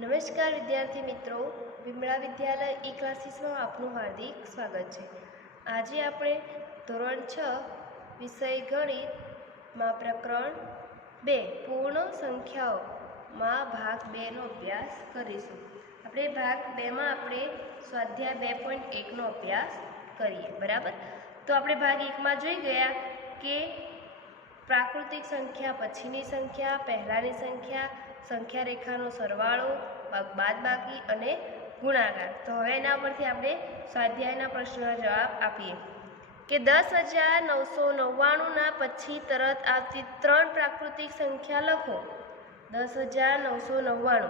નમસ્કાર વિદ્યાર્થી મિત્રો, વિમળા વિદ્યાલય ઈ ક્લાસીસમાં આપનું હાર્દિક સ્વાગત છે। આજે આપણે ધોરણ 6 વિષય ગણિતમાં પ્રકરણ 2 પૂર્ણ સંખ્યાઓમાં ભાગ 2 નો અભ્યાસ કરીશું। આપણે ભાગ 2માં આપણે સ્વાધ્યાય 2.1 નો અભ્યાસ કરીએ, બરાબર। તો આપણે ભાગ 1માં જોઈ ગયા કે પ્રાકૃતિક સંખ્યા, પછીની સંખ્યા, પહેલાની સંખ્યા, સંખ્યા રેખાનો સરવાળો, બાદબાકી અને ગુણાકાર। તો હવે એના પરથી આપણે સ્વાધ્યાયના પ્રશ્નોના જવાબ આપીએ કે 10,999ના પછી તરત આવતી 3 પ્રાકૃતિક સંખ્યા લખો। 10,999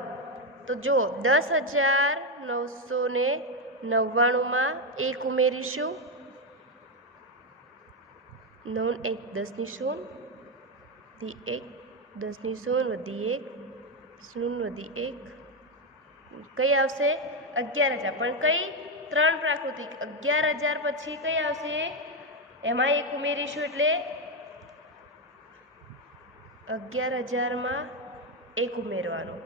તો જો 10,999માં 1 ઉમેરીશું, 9 1 10 ની 0 दी 1 10 ની 0 વધી 1 0 વધી 1 કઈ આવશે 11,000। પણ કઈ 3 પ્રાકૃતિક 11,000 પછી કઈ આવશે, એમાં 1 ઉમેરીશું એટલે 11,000માં 1 ઉમેરવાનો,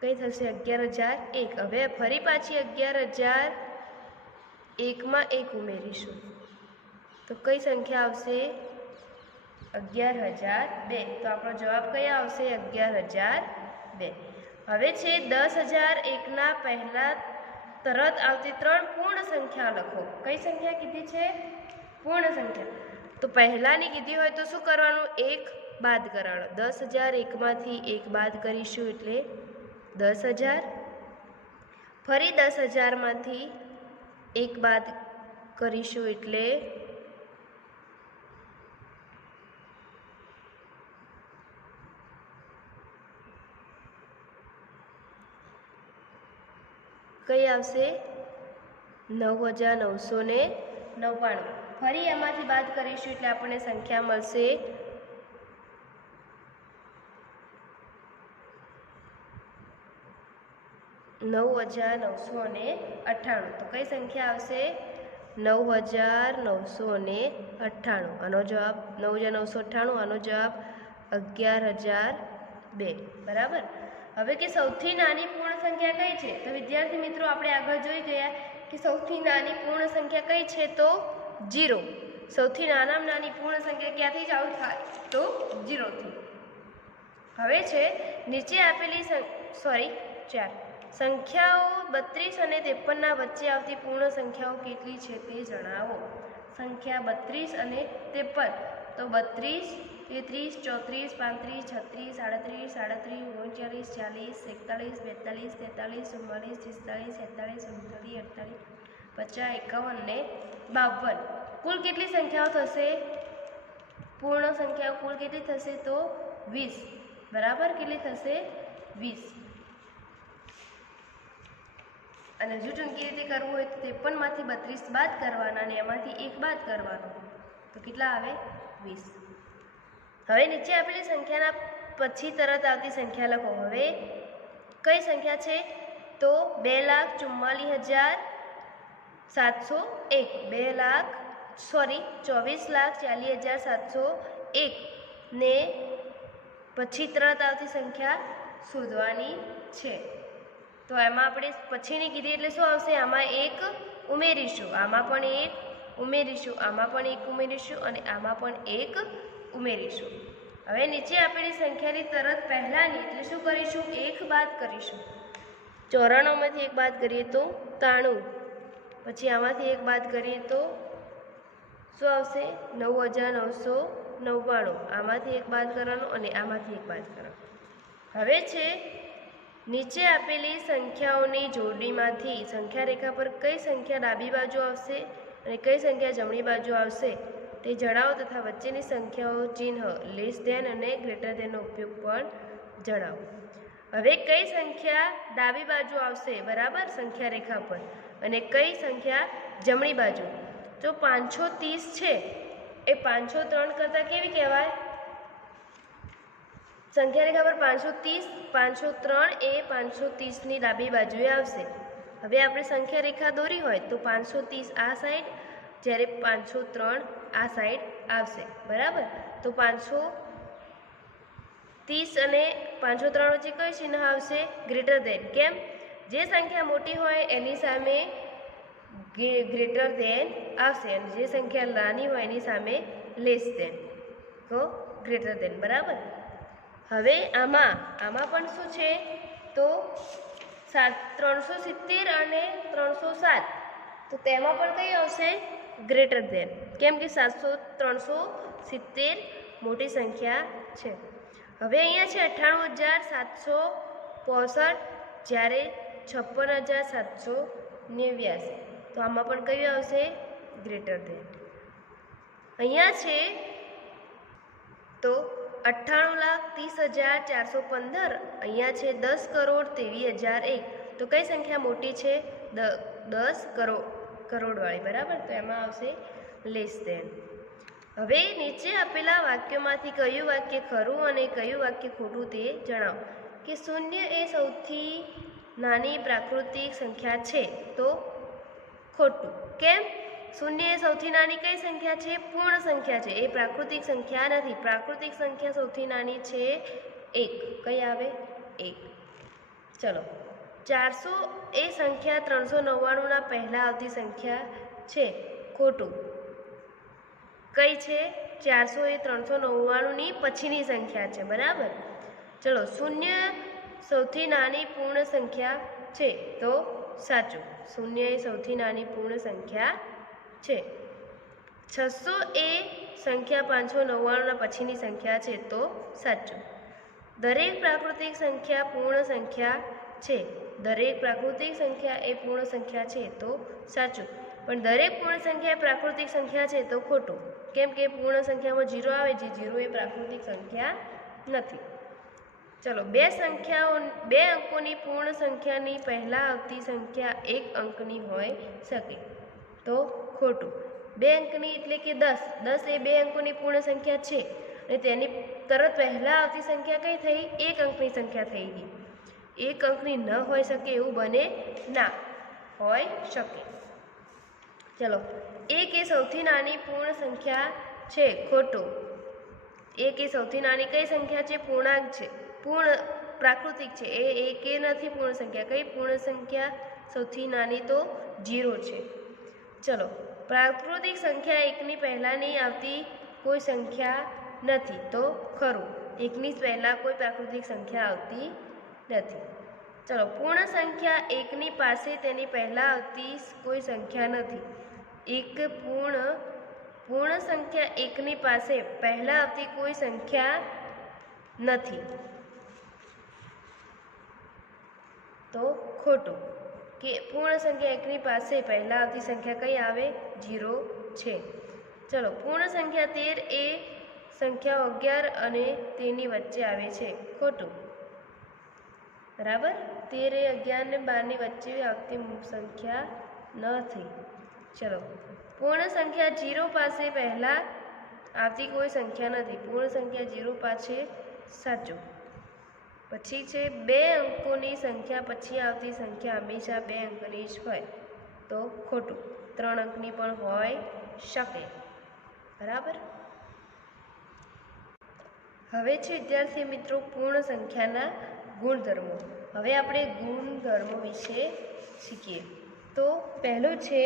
કઈ થશે 11,001। હવે ફરી પાછી 11,001માં 1 ઉમેરીશું તો કઈ સંખ્યા આવશે 11,002। તો આપણો જવાબ કયા આવશે 11,002। હવે છે 10,001ના પહેલા તરત આવતી 3 પૂર્ણ સંખ્યા લખો। કઈ સંખ્યા કીધી છે, પૂર્ણ સંખ્યા। તો પહેલાની કીધી હોય તો શું કરવાનું, 1 બાદ કરવાનો। 10,001માંથી 1 બાદ કરીશું એટલે 10,000। ફરી 10,000માંથી 1 બાદ કરીશું એટલે કઈ આવશે 9,999। ફરી એમાંથી બાદ કરીશું એટલે આપણને સંખ્યા મળશે 9,998। તો કઈ સંખ્યા આવશે 9,998। આનો જવાબ 9,998, આનો જવાબ 11,002, બરાબર। હવે કે સૌથી નાની પૂર્ણ સંખ્યા કઈ છે, તો વિદ્યાર્થી મિત્રો આપણે આગળ જોઈ ગયા કે સૌથી નાની પૂર્ણ સંખ્યા કઈ છે તો 0। સૌથી નાનામાં નાની પૂર્ણ સંખ્યા ક્યાંથી ચાલુ થાય તો 0 થી। હવે છે નીચે આપેલી સંખ્યાઓ 32 અને 53ના વચ્ચે આવતી પૂર્ણ સંખ્યાઓ કેટલી છે તે જણાવો। સંખ્યા 32 અને 53, તો 32 33 34 35 36 37 38 39 40 41 42 43 44 45 46 47 48 50 51 ને 52 કુલ કેટલી સંખ્યાઓ થશે, પૂર્ણ સંખ્યાઓ કુલ કેટલી થશે તો 20, બરાબર। કેટલી થશે 20। અને હજુ ટૂંકી રીતે કરવું હોય તો 53માંથી 32 બાદ કરવાના અને એમાંથી 1 બાદ કરવાનો તો કેટલા આવે 20। હવે નીચે આપેલી સંખ્યાના પછી તરત આવતી સંખ્યા લખો। હવે કઈ સંખ્યા છે તો 2,44,701 24,40,701 ને પછી તરત આવતી સંખ્યા શોધવાની છે। તો એમાં આપણે પછીની કીધી એટલે શું આવશે, આમાં 1 ઉમેરીશું, આમાં પણ 1 ઉમેરીશું, આમાં પણ 1 ઉમેરીશું અને આમાં પણ 1 ઉમેરીશું। હવે નીચે આપેલી સંખ્યાની તરત પહેલાની એટલે શું કરીશું, 1 બાદ કરીશું। 94માંથી 1 બાદ કરીએ તો 93, પછી આમાંથી 1 બાદ કરીએ તો શું આવશે 9,999। આમાંથી 1 બાદ કરવાનું અને આમાંથી 1 બાદ કરવાનું। હવે છે નીચે આપેલી સંખ્યાઓની જોડીમાંથી સંખ્યા રેખા પર કઈ સંખ્યા ડાબી બાજુ આવશે અને કઈ સંખ્યા જમણી બાજુ આવશે તે જણાવો તથા વચ્ચેની સંખ્યાઓ ચિહ્ન લેસ ધેન અને ગ્રેટર ધેનનો ઉપયોગ પણ જણાવો। હવે કઈ સંખ્યા ડાબી બાજુ આવશે, બરાબર, સંખ્યા રેખા પર, અને કઈ સંખ્યા જમણી બાજુ। જો 530 છે એ 503 કરતાં કેવી કહેવાય, સંખ્યા રેખા પર 503 એ 530ની ડાબી બાજુએ આવશે। હવે આપણે સંખ્યા રેખા દોરી હોય તો 530 આ સાઈડ, જ્યારે 503 આ સાઈડ આવશે, બરાબર। તો 500 30 અને 503 વચ્ચે કયું ચિહ્ન આવશે? Greater than. કેમ? જે સંખ્યા મોટી હોય એની સામે ગ્રેટર દેન આવશે અને જે સંખ્યા નાની હોય એની સામે લેસ દેન. તો ગ્રેટર દેન. બરાબર. હવે આમાં પણ શું છે? તો 370 અને 307, તો તેમાં પણ કઈ આવશે? Greater than. કેમ કે 370 મોટી સંખ્યા છે. હવે અહીંયા છે 98,765, જ્યારે 56,789, તો આમાં પણ કયું આવશે? Greater than. અહીંયા છે તો 98,30,415, અહીંયા છે 10,23,001, તો કઈ સંખ્યા મોટી છે? 10 કરોડવાળી. બરાબર. તો એમાં આવશે લેસ દેન. હવે નીચે આપેલા વાક્યોમાંથી કયું વાક્ય ખરું અને કયું વાક્ય ખોટું તે જણાવો. કે 0 એ સૌથી નાની પ્રાકૃતિક સંખ્યા છે, તો ખોટું. કેમ? 0 એ સૌથી નાની કઈ સંખ્યા છે? પૂર્ણ સંખ્યા છે. એ પ્રાકૃતિક સંખ્યા નથી. પ્રાકૃતિક સંખ્યા સૌથી નાની છે 1. કઈ આવે? 1. ચલો. 400 એ સંખ્યા 399ના પહેલા આવતી સંખ્યા છે. ખોટું. કઈ છે? 400 એ 399ની પછીની સંખ્યા છે. બરાબર. ચલો. 0 સૌથી નાની પૂર્ણ સંખ્યા છે, તો સાચું. 0 એ સૌથી નાની પૂર્ણ સંખ્યા છે. 600 એ સંખ્યા 599ના પછીની સંખ્યા છે, તો સાચું. દરેક પ્રાકૃતિક સંખ્યા પૂર્ણ સંખ્યા છે. દરેક પ્રાકૃતિક સંખ્યા એ પૂર્ણ સંખ્યા છે, તો સાચું. પણ દરેક પૂર્ણ સંખ્યા એ પ્રાકૃતિક સંખ્યા છે, તો ખોટું. કેમ કે પૂર્ણ સંખ્યામાં 0 આવે છે. 0 એ પ્રાકૃતિક સંખ્યા નથી. ચલો. બે અંકોની પૂર્ણ સંખ્યાની પહેલા આવતી સંખ્યા 1 અંકની હોઈ શકે, તો ખોટું. 2 અંકની એટલે કે 10. 10 એ 2 અંકોની પૂર્ણ સંખ્યા છે અને તેની તરત પહેલા આવતી સંખ્યા કઈ થઈ? 1 અંકની સંખ્યા થઈ ગઈ. 1 અંકની ન હોઈ શકે એવું બને ના. હોઈ શકે. ચલો. 1 એ સૌથી નાની પૂર્ણ સંખ્યા છે. ખોટું. 1 એ સૌથી નાની કઈ સંખ્યા છે? પૂર્ણાંક છે. પ્રાકૃતિક છે. એ 1 એ નથી પૂર્ણ સંખ્યા. કઈ પૂર્ણ સંખ્યા સૌથી નાની? તો 0 છે. ચલો. પ્રાકૃતિક સંખ્યા 1ની પહેલાંની આવતી કોઈ સંખ્યા નથી, તો ખરું. 1ની પહેલાં કોઈ પ્રાકૃતિક સંખ્યા આવતી નથી. ચલો. પૂર્ણ સંખ્યા 1ની પાસે તેની પહેલાં આવતી કોઈ સંખ્યા નથી. પૂર્ણ સંખ્યા 1ની પાસે પહેલાં આવતી કોઈ સંખ્યા નથી, તો ખોટું. કે પૂર્ણ સંખ્યા 1ની પાસે પહેલાં આવતી સંખ્યા કઈ આવે? 0 છે. ચલો. પૂર્ણ સંખ્યા 13 એ સંખ્યા 11 અને તેની વચ્ચે આવે છે. ખોટું. બરાબર. 13 એ 11 ને 12ની વચ્ચે આવતી સંખ્યા નથી. ચલો. પૂર્ણ સંખ્યા 0 પાસે પહેલાં આવતી કોઈ સંખ્યા નથી. પૂર્ણ સંખ્યા 0 પાસે સાચું. પછી છે 2 અંકોની સંખ્યા પછી આવતી સંખ્યા હંમેશા 2 અંકની જ હોય, તો ખોટું. 3 અંકની પણ હોઈ શકે. બરાબર. હવે છે વિદ્યાર્થી મિત્રો પૂર્ણ સંખ્યાના ગુણધર્મો. હવે આપણે ગુણધર્મો વિશે શીખીએ. તો પહેલું છે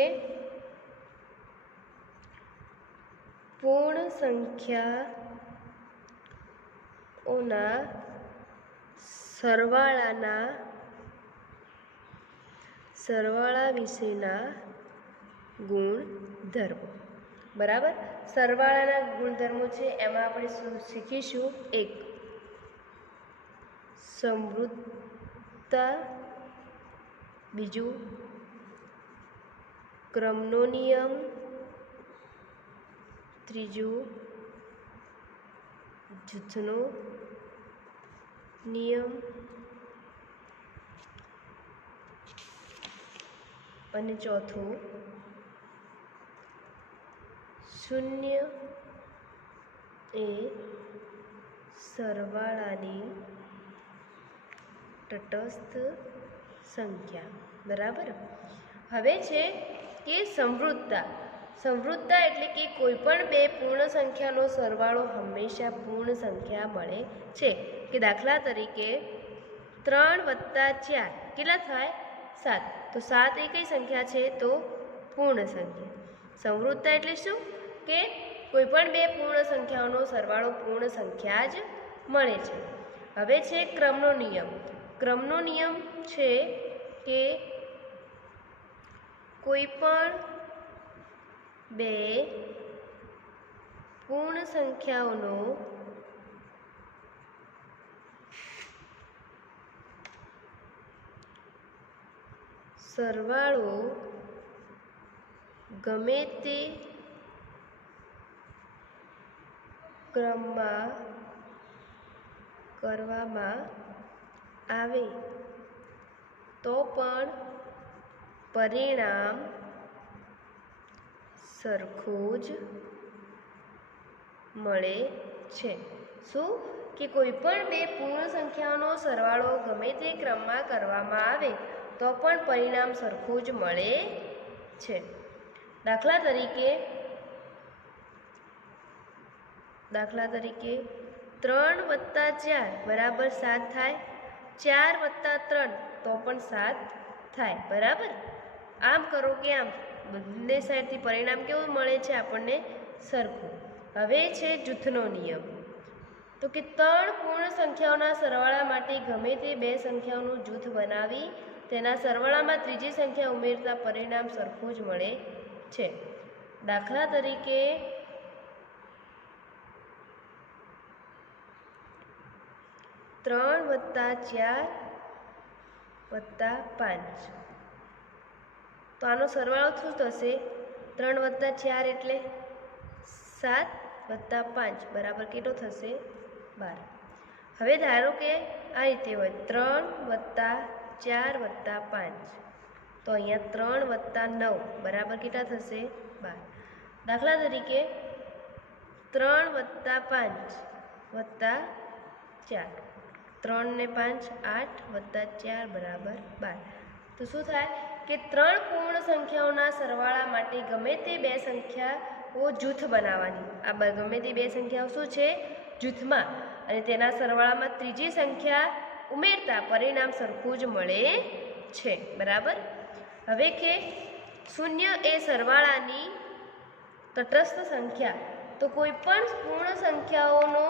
પૂર્ણ સંખ્યાઓના સરવાળા વિશેના ગુણધર્મો. બરાબર. સરવાળાના ગુણધર્મો છે એમાં આપણે શીખીશું. 1. સમૃદ્ધતા. બીજું ક્રમનો નિયમ. ત્રીજું જૂથનો નિયમ. અને ચોથું 0 એ સરવાળાની તટસ્થ સંખ્યા. બરાબર. હવે છે કે સમૃદ્ધતા. સમૃદ્ધતા એટલે કે કોઈ પણ બે પૂર્ણ સંખ્યાનો સરવાળો હંમેશા પૂર્ણ સંખ્યા મળે છે. કે દાખલા તરીકે 3 + 4 કેટલા થાય? 7. તો 7 એ કઈ સંખ્યા છે? તો પૂર્ણ સંખ્યા. સંવૃત્તા એટલે શું? કે કોઈ પણ બે પૂર્ણ સંખ્યાઓનો સરવાળો પૂર્ણ સંખ્યા જ મળે છે. હવે છે ક્રમનો નિયમ. ક્રમનો નિયમ છે કે કોઈ પણ બે પૂર્ણ સંખ્યાઓનો સરવાળો ગમે તે ક્રમમાં કરવામાં આવે તો પણ પરિણામ સરખું જ મળે છે. શું? કે કોઈ પણ બે પૂર્ણ સંખ્યાઓનો સરવાળો ગમે તે ક્રમમાં કરવામાં આવે તો પણ પરિણામ સરખું જ મળે છે. દાખલા તરીકે 3 + 4 = 7 થાય. 4 + 3 તો પણ 7 થાય. બરાબર? આમ કરો કે આમ બંને સાઈડથી પરિણામ કેવું મળે છે આપણને? સરખું. હવે છે જૂથનો નિયમ. તો કે 3 પૂર્ણ સંખ્યાઓના સરવાળા માટે ગમે તે બે સંખ્યાઓનું જૂથ બનાવી તેના સરવાળામાં ત્રીજી સંખ્યા ઉમેરતા પરિણામ સરખું જ મળે છે. દાખલા તરીકે 3 + 4 + 5. તો આનો સરવાળો શું થશે? 3 + 4 એટલે 7 + 5 બરાબર કેટલો થશે? 12. હવે ધારો કે આ રીતે હોય 3 + 4 + 5. તો અહીંયા 3 + 9 બરાબર કેટલા થશે? 12. દાખલા તરીકે 3 + 5 + 4. 3 ને 5 8 + 4 = 12. તો શું થાય કે 3 પૂર્ણ સંખ્યાઓના સરવાળા માટે ગમે તે બે સંખ્યાઓ જૂથ બનાવવાની. આ ગમે તે બે સંખ્યાઓ શું છે? જૂથમાં, અને તેના સરવાળામાં ત્રીજી સંખ્યા ઉમેરતા પરિણામ સરખું જ મળે છે. બરાબર? હવે કે 0 એ સરવાળાની તટસ્થ સંખ્યા. તો કોઈ પણ પૂર્ણ સંખ્યાઓનો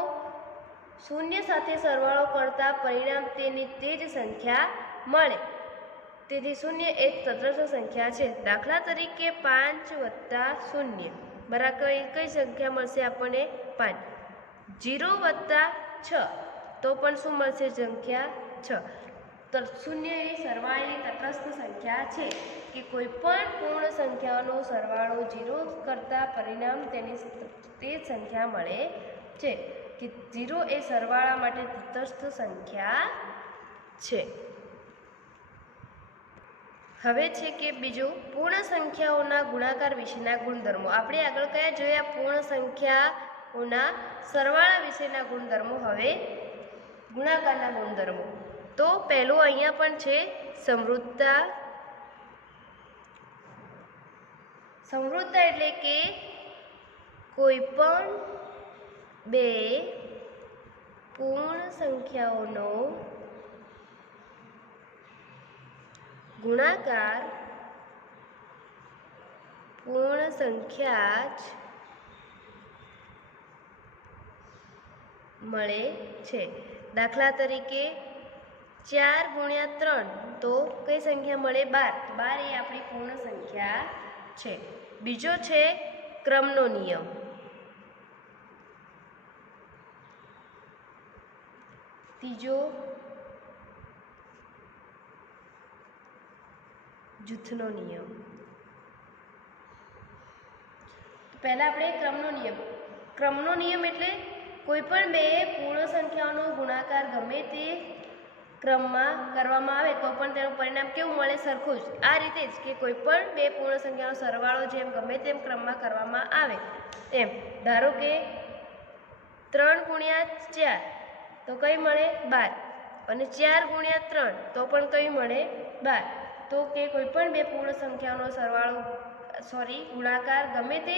0 સાથે સરવાળો કરતા પરિણામ તેની તે જ સંખ્યા મળે. તેથી 0 એક તટસ્થ સંખ્યા છે. દાખલા તરીકે 5 + 0 બરાબર કઈ સંખ્યા મળશે આપણને? 5. 0 + 6 તો પણ શું મળશે? સંખ્યા 6. તો 0 એ સરવાળાની તટસ્થ સંખ્યા છે કે કોઈ પણ પૂર્ણ સંખ્યાનો સરવાળો 0 કરતા પરિણામ તેની તે સંખ્યા મળે છે. કે 0 એ સરવાળા માટે તટસ્થ સંખ્યા છે. હવે છે કે બીજું પૂર્ણ સંખ્યાઓના ગુણાકાર વિશેના ગુણધર્મો. આપણે આગળ કયા જોયા? પૂર્ણ સંખ્યાઓના સરવાળા વિશેના ગુણધર્મો. હવે ગુણાકારના ગુણધર્મો. તો પહેલું અહીંયા પણ છે સમૃદ્ધતા. સમૃદ્ધતા એટલે કે કોઈ પણ બે પૂર્ણ સંખ્યાઓનો ગુણાકાર પૂર્ણ સંખ્યા જ મળે છે. દાખલા તરીકે 4 × 3 તો કઈ સંખ્યા મળે? 12. 12 એ આપણી પૂર્ણ સંખ્યા છે. બીજો છે ક્રમનો નિયમ. ત્રીજો જૂથનો નિયમ. પહેલા આપણે ક્રમનો નિયમ. ક્રમનો નિયમ એટલે કોઈ પણ બે પૂર્ણ સંખ્યાઓનો ગુણાકાર ગમે તે ક્રમમાં કરવામાં આવે તો પણ તેનું પરિણામ કેવું મળે? સરખું જ. આ રીતે જ કે કોઈ પણ બે પૂર્ણ સંખ્યાનો સરવાળો જેમ ગમે તેમ ક્રમમાં કરવામાં આવે એમ. ધારો કે 3 × 4 તો કઈ મળે? 12. અને 4 × 3 તો પણ કઈ મળે? 12. તો કે કોઈ પણ બે પૂર્ણ સંખ્યાઓનો સરવાળો ગુણાકાર ગમે તે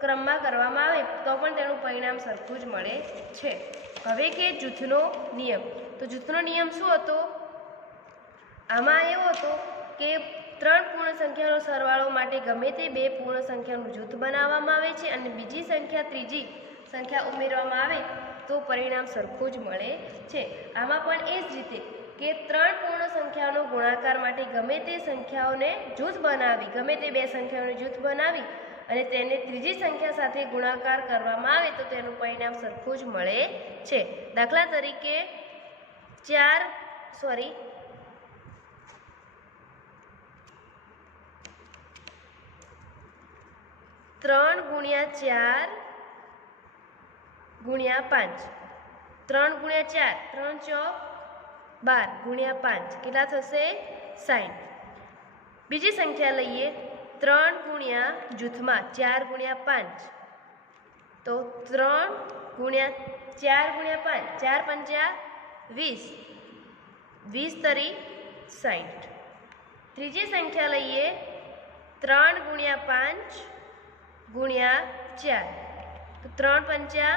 ક્રમમાં કરવામાં આવે તો પણ તેનું પરિણામ સરખું જ મળે છે. હવે કે જૂથનો નિયમ. તો જૂથનો નિયમ શું હતો? આમાં એવો હતો કે 3 પૂર્ણ સંખ્યાનો સરવાળો માટે ગમે તે 2 પૂર્ણ સંખ્યાનું જૂથ બનાવવામાં આવે છે અને બીજી સંખ્યા ત્રીજી સંખ્યા ઉમેરવામાં આવે તો પરિણામ સરખું જ મળે છે. આમાં પણ એ જ રીતે કે 3 પૂર્ણ સંખ્યાનો ગુણાકાર માટે ગમે તે સંખ્યાઓને જૂથ બનાવી, ગમે તે 2 સંખ્યાઓને જૂથ બનાવી અને તેને ત્રીજી સંખ્યા સાથે ગુણાકાર કરવામાં આવે તો તેનું પરિણામ સરખું જ મળે છે. દાખલા તરીકે 3 ગુણ્યા 4 ગુણ્યા 5, 3 ગુણ્યા 4, 3 ચોક 12 ગુણ્યા 5 કેટલા થશે? 60. બીજી સંખ્યા લઈએ 3 ગુણ્યા જૂથમાં 4 ગુણ્યા 5, તો 3 ગુણ્યા 4 ગુણ્યા 5, 4 પંચા 20, 20 તરી 60. ત્રીજી સંખ્યા લઈએ 3 ગુણ્યા 5 ગુણ્યા 4, તો 3 પંચા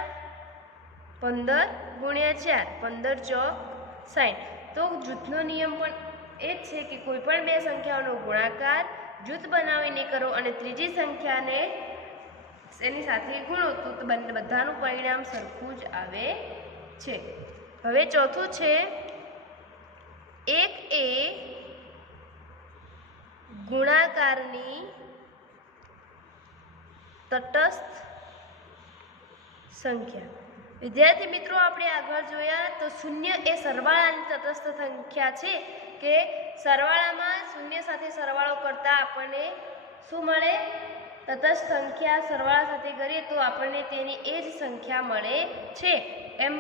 15 ગુણ્યા 4, 15 ચોક 60. તો જૂથનો નિયમ પણ એ જ છે કે કોઈ પણ 2 સંખ્યાઓનો ગુણાકાર જૂથ બનાવીને કરો અને ત્રીજી સંખ્યાને એની સાથે ગુણો તો બધાનું પરિણામ સરખું જ આવે છે. હવે ચોથું છે 1 એ ગુણાકારની તટસ્થ સંખ્યા. વિદ્યાર્થી મિત્રો, આપણે આગળ જોયા તો 0 એ સરવાળાની તટસ્થ સંખ્યા છે કે સરવાળામાં 0 સાથે સરવાળો કરતા આપણને શું મળે? તટસ્થ સંખ્યા સરવાળા સાથે કરીએ તો આપણને તેની એ જ સંખ્યા મળે છે. એમ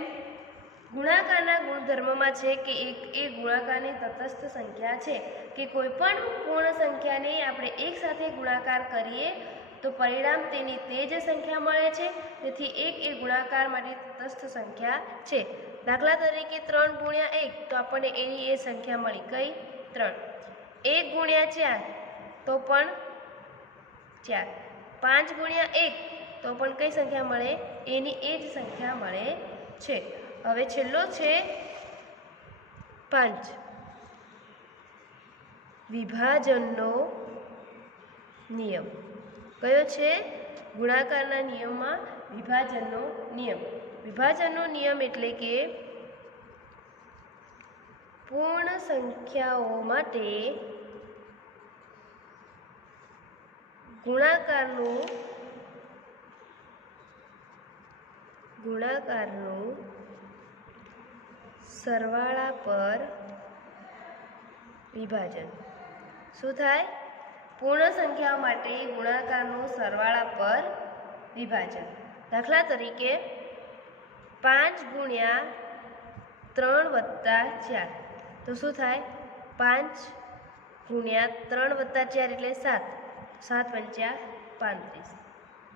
ગુણાકારના ગુણધર્મમાં છે કે 1 એ ગુણાકારની તટસ્થ સંખ્યા છે કે કોઈ પણ પૂર્ણ સંખ્યાને આપણે એક સાથે ગુણાકાર કરીએ તો પરિણામ તેની તે જ સંખ્યા મળે છે. તેથી 1 એ ગુણાકાર માટે તટસ્થ સંખ્યા છે. દાખલા તરીકે 3 ગુણ્યા 1 તો આપણને એની એ સંખ્યા મળી. કઈ? 3. 1 ગુણ્યા 4 તો પણ 4. 5 ગુણ્યા 1 તો પણ કઈ સંખ્યા મળે? એની એ જ સંખ્યા મળે છે. હવે છેલ્લો છે 5. વિભાજનનો નિયમ. કયો છે? ગુણાકારના નિયમમાં વિભાજનનો નિયમ. વિભાજનનો નિયમ એટલે કે પૂર્ણ સંખ્યાઓ માટે ગુણાકારનું સરવાળા પર વિભાજન. શું થાય? પૂર્ણ સંખ્યાઓ માટે ગુણાકારનું સરવાળા પર વિભાજન. દાખલા તરીકે 5 ગુણ્યા 3 વત્તા 4 તો શું થાય? 5 ગુણ્યા 3 વત્તા 4 એટલે 7. 7 પંચા 35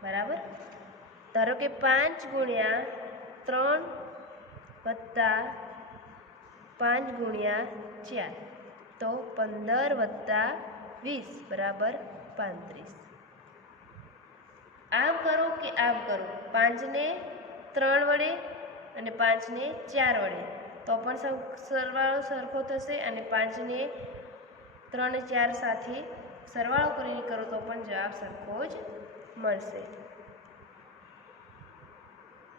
બરાબર. ધારો કે 5 ગુણ્યા 3 વત્તા 5 ગુણ્યા 4 તો 15 વત્તા 20 બરાબર 35. આમ કરો કે આમ કરો, 5 ને 3 વડે અને 5 ને 4 વડે તો પણ સરવાળો સરખો થશે અને 5 ને 3 અને 4 સાથે સરવાળો કરીને કરો તો પણ જવાબ સરખો જ મળશે.